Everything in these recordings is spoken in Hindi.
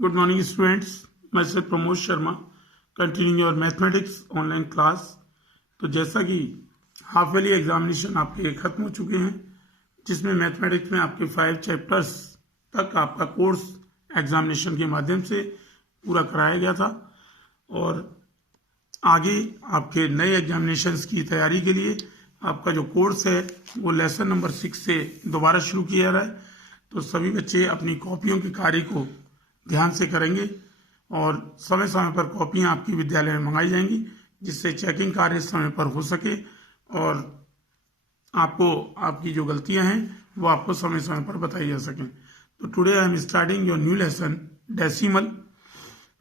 Good morning students, myself Pramod Sharma continuing your mathematics online class. तो जैसा कि हाफ ईयरली एग्जामिनेशन आपके खत्म हो चुके हैं, जिसमें मैथमेटिक्स में आपके 5 चैप्टर्स तक आपका कोर्स एग्जामिनेशन के माध्यम से पूरा कराया गया था और आगे आपके नए एग्जामिनेशंस की तैयारी के लिए आपका जो कोर्स है वो लेसन नंबर 6 से दोबारा शुरू किया जा रहा है। तो सभी बच्चे अपनी कॉपियों के कार्य को ध्यान से करेंगे और समय समय पर कॉपियां आपकी विद्यालय में मंगाई जाएंगी, जिससे चेकिंग कार्य समय पर हो सके और आपको आपकी जो गलतियां हैं वो आपको समय समय पर बताई जा सकें। तो today I am starting your new lesson decimal.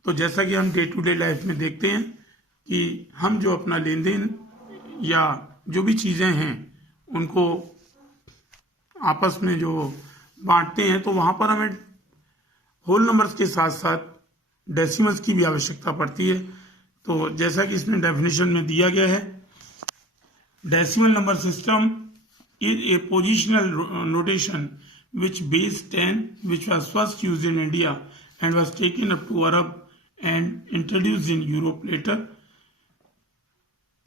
तो जैसा कि हम डे टू डे लाइफ में देखते हैं कि हम जो अपना लेन देन या जो भी चीज़ें हैं उनको आपस में जो बांटते हैं, तो वहाँ पर हमें होल नंबर्स के साथ साथ डेसिमल्स की भी आवश्यकता पड़ती है। तो जैसा कि इसमें डेफिनेशन में दिया गया है, decimal number system is a positional notation which base 10 which was first used in India and was taken up to Arab and introduced in Europe later.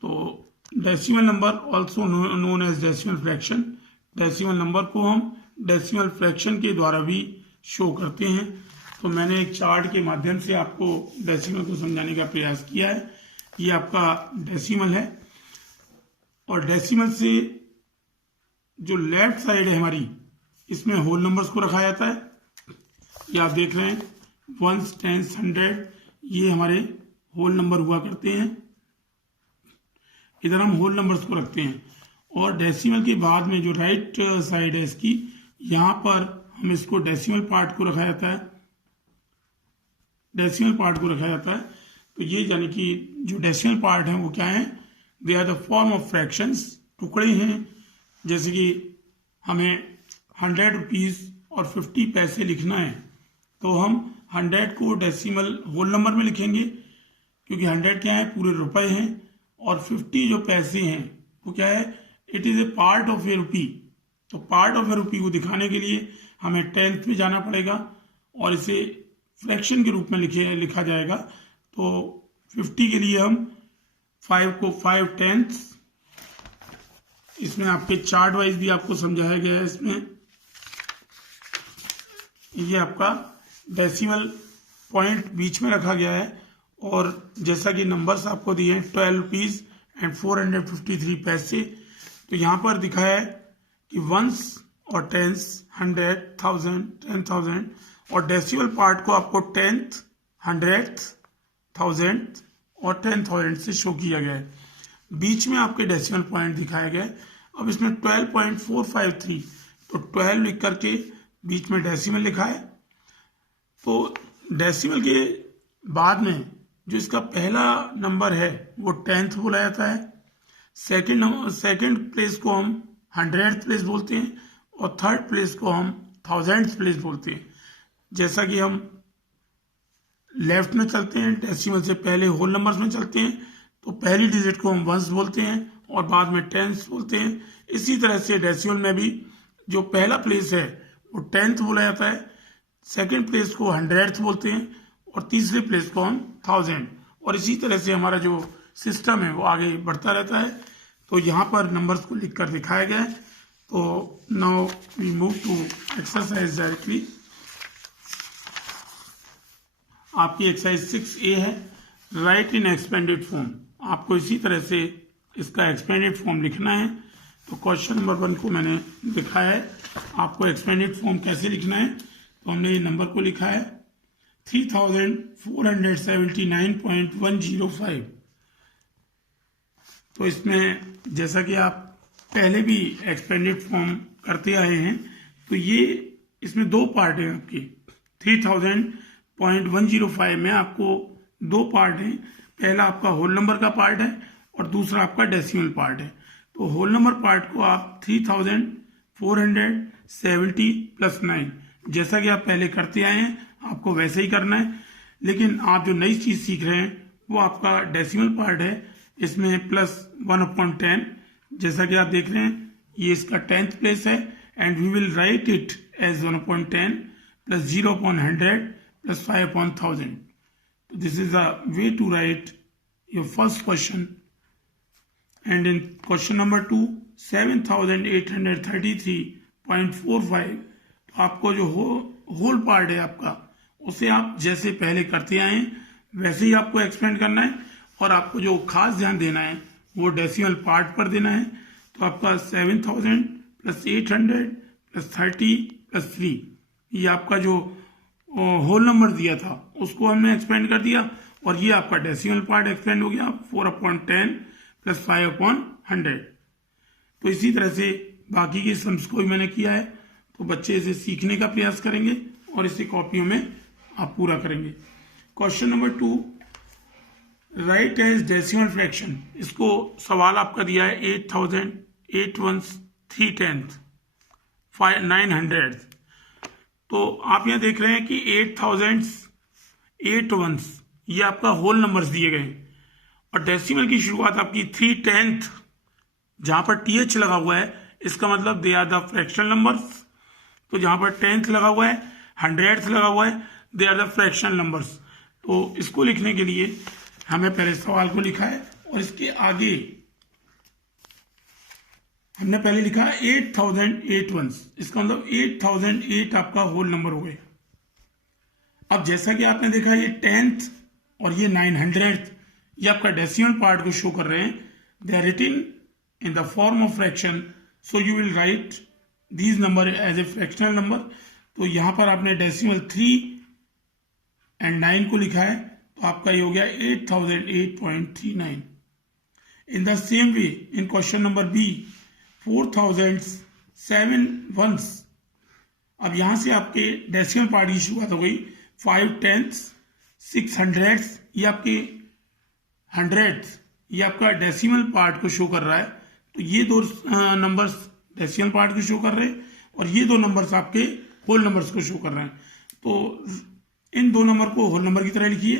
तो decimal number also known as decimal fraction, decimal number को हम डेसिमल फ्रैक्शन के द्वारा भी शो करते हैं। तो मैंने एक चार्ट के माध्यम से आपको डेसिमल को समझाने का प्रयास किया है। ये आपका डेसिमल है और डेसिमल से जो लेफ्ट साइड है हमारी, इसमें होल नंबर्स को रखा जाता है। ये आप देख रहे हैं 1s, 10s, 100, ये हमारे होल नंबर हुआ करते हैं। इधर हम होल नंबर्स को रखते हैं और डेसिमल के बाद में जो राइट साइड है इसकी, यहाँ पर हम इसको डेसिमल पार्ट को रखा जाता है, डेसिमल पार्ट को रखा जाता है। तो ये यानी कि जो डेसिमल पार्ट है वो क्या है, they are the form of fractions, टुकड़े हैं। जैसे कि हमें 100 रुपीज़ और 50 पैसे लिखना है, तो हम 100 को डेसिमल होल नंबर में लिखेंगे क्योंकि 100 क्या है, पूरे रुपए हैं, और 50 जो पैसे हैं वो क्या है, it is a part of a rupee. तो पार्ट ऑफ ए रुपी को दिखाने के लिए हमें 10th में जाना पड़ेगा और इसे फ्रैक्शन के रूप में लिखा जाएगा। तो 50 के लिए हम 5 को 5/10, इसमें आपके चार्ट वाइज भी आपको समझाया गया है। इसमें ये आपका डेसिमल पॉइंट बीच में रखा गया है और जैसा कि नंबर्स आपको दिए हैं 12 रुपीज़ एंड 453 पैसे, तो यहाँ पर दिखाया है कि वंस और टेंस, 100, 1000, 10,000, और डेसिमल पार्ट को आपको 10th, 100th, 1000th और 10,000 से शो किया गया है। बीच में आपके डेसिमल पॉइंट दिखाया गया है। अब इसमें 12.453, तो 12 लिख करके बीच में डेसिमल लिखा है। तो डेसिमल के बाद में जो इसका पहला नंबर है वो 10th बोला जाता है। सेकंड प्लेस को हम 100th प्लेस बोलते हैं और थर्ड प्लेस को हम 1000th प्लेस बोलते हैं। जैसा कि हम लेफ्ट में चलते हैं, डेसिमल से पहले होल नंबर्स में चलते हैं, तो पहली डिजिट को हम वंस बोलते हैं और बाद में टेंस बोलते हैं। इसी तरह से डेसिमल में भी जो पहला प्लेस है वो 10th बोला जाता है, सेकंड प्लेस को 100th बोलते हैं और तीसरे प्लेस को हम 1000, और इसी तरह से हमारा जो सिस्टम है वो आगे बढ़ता रहता है। तो यहाँ पर नंबर्स को लिख कर दिखाया गया है। तो now we move to exercise directly. आपकी एक्सरसाइज 6A है, राइट इन एक्सपेंडेड फॉर्म। आपको इसी तरह से इसका एक्सपेंडेड फॉर्म लिखना है। तो क्वेश्चन नंबर 1 को मैंने दिखाया है, आपको एक्सपेंडेड फॉर्म कैसे लिखना है। तो हमने ये नंबर को लिखा है 3479.105। तो इसमें जैसा कि आप पहले भी एक्सपेंडेड फॉर्म करते आए हैं, तो ये इसमें दो पार्ट हैं आपके 3000.105 में आपको दो पार्ट हैं। पहला आपका होल नंबर का पार्ट है और दूसरा आपका डेसिमल पार्ट है। तो होल नंबर पार्ट को आप 3470 + 9, जैसा कि आप पहले करते आए हैं आपको वैसे ही करना है। लेकिन आप जो नई चीज़ सीख रहे हैं वो आपका डेसिमल पार्ट है, इसमें +1/10, जैसा कि आप देख रहे हैं ये इसका 10th प्लेस है and we will write it as 1/10 + 0/100 plus 5 upon 1000. So this is the way to write your first question. And in question number 2, 7833.45, तो आपको जो होल पार्ट है आपका, उसे आप जैसे पहले करते आए हैं वैसे ही आपको एक्सपेंड करना है, और आपको जो खास ध्यान देना है वो डेसिमल पार्ट पर देना है। तो आपका 7000 प्लस 800 प्लस 30 प्लस 3, ये आपका जो होल नंबर दिया था उसको हमने एक्सपेंड कर दिया, और ये आपका डेसिमल पार्ट एक्सपेंड हो गया 4/10 प्लस 5/100। तो इसी तरह से बाकी के सम्स को भी मैंने किया है, तो बच्चे इसे सीखने का प्रयास करेंगे और इसे कॉपियों में आप पूरा करेंगे। Question number 2, write as decimal fraction. इसको सवाल आपका दिया है 8000 8 ones 3 tenths 900। तो आप यहां देख रहे हैं कि 8000 8 ones ये आपका होल नंबर्स दिए गए, और डेसिमल की शुरुआत आपकी 3 tenth, जहां पर th लगा हुआ है इसका मतलब they are the fractional numbers. तो जहां पर 10th लगा हुआ है, 100th लगा हुआ है, they are the fractional numbers. तो इसको लिखने के लिए हमें पहले सवाल को लिखा है, और इसके आगे हमने पहले लिखा 8008 ones, इसका मतलब 8008 आपका होल नंबर हो गए। अब जैसा कि आपने देखा ये 10th और ये 900th ये आपका डेसिमल पार्ट को शो कर रहे हैं, they are written in the form of fraction, so you will write these number as a fractional number. तो यहां पर आपने डेसिमल 3 एंड 9 को लिखा है, तो आपका ये हो गया 8008.39। In the same way in question number B 4007 ones, अब यहां से आपके डेसिमल पार्ट की शुरुआत हो गई 5 tenths 6 hundredths, ये आपके 100th ये आपका डेसिमल पार्ट को शो कर रहा है। तो ये दो नंबर्स डेसिमल पार्ट को शो कर रहे हैं, और ये दो नंबर्स आपके होल नंबर्स को शो कर रहे हैं। तो इन दो नंबर को होल नंबर की तरह लिखिए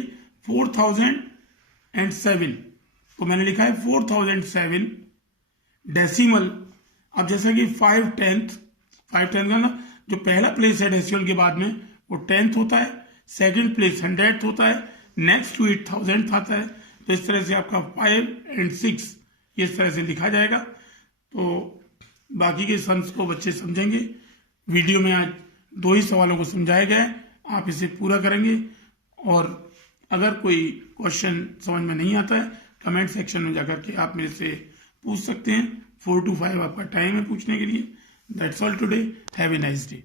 4007। तो मैंने लिखा है 4007 डेसिमल। अब जैसा कि 5 tenth का ना जो पहला प्लेस है डेसिमल के बाद में वो 10th होता है, सेकंड प्लेस 100th होता है, नेक्स्ट टू 8000th आता है। तो इस तरह से आपका 5 and 6 इस तरह से लिखा जाएगा। तो बाकी के सम्स को बच्चे समझेंगे। वीडियो में आज 2 ही सवालों को समझाया गया है, आप इसे पूरा करेंगे। और अगर कोई क्वेश्चन समझ में नहीं आता है कमेंट सेक्शन में जाकर के आप मेरे से पूछ सकते हैं। 4 to 5 आपका टाइम है पूछने के लिए। That's all today, have a nice day.